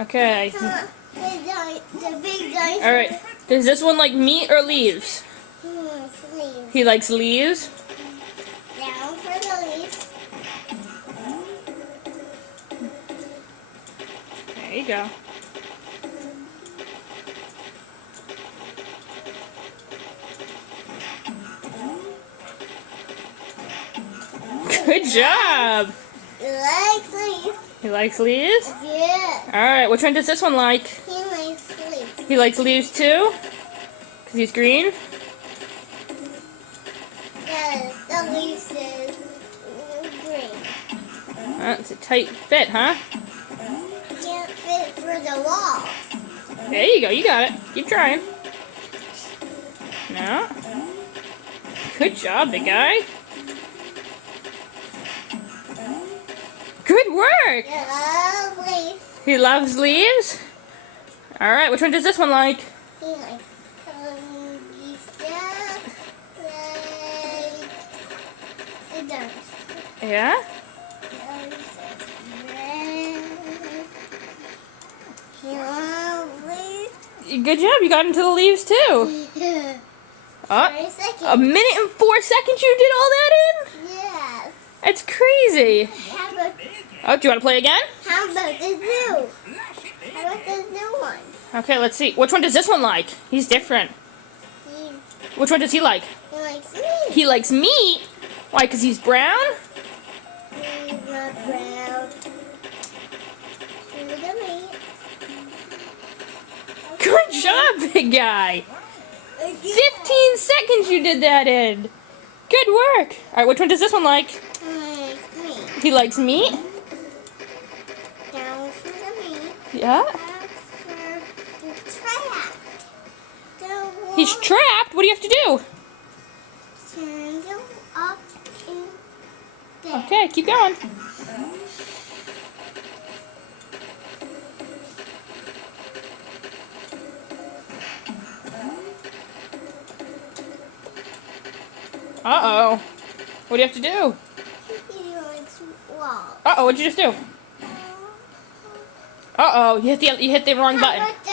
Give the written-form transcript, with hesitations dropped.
Okay. The big dice. Alright. Does this one like meat or leaves? Leaves. He likes leaves. Down for the leaves. There you go. Good job. He likes leaves. He likes leaves? Yeah. Alright, which one does this one like? He likes leaves. He likes leaves too? Because he's green? The leaves is green. It's a tight fit, huh? Can't fit for the walls. There you go, you got it. Keep trying. No? Good job, big guy. Good work! He loves leaves. He loves leaves? Alright, which one does this one like? He likes leaves stuff like it does. Yeah? He loves leaves. Good job, you got into the leaves too. Oh, 30 seconds. a minute and 4 seconds you did all that in? Yes. That's crazy. How about, Oh, do you want to play again? how about the zoo? How about the zoo one? Okay, let's see. Which one does this one like? He's different. Which one does he like? He likes meat. He likes meat. Why, because he's brown? He's not brown. To the meat. Good job, big guy. 15 seconds you did that in. Good work. All right, which one does this one like? He likes meat. He likes meat? Down for the meat. Yeah. Up for the trap. The wall. He's trapped. What do you have to do? Turn them up in there. Okay, keep going. Uh-oh. What do you have to do? He likes walls. Uh-oh, what'd you just do? Uh-oh, you hit the wrong button. How about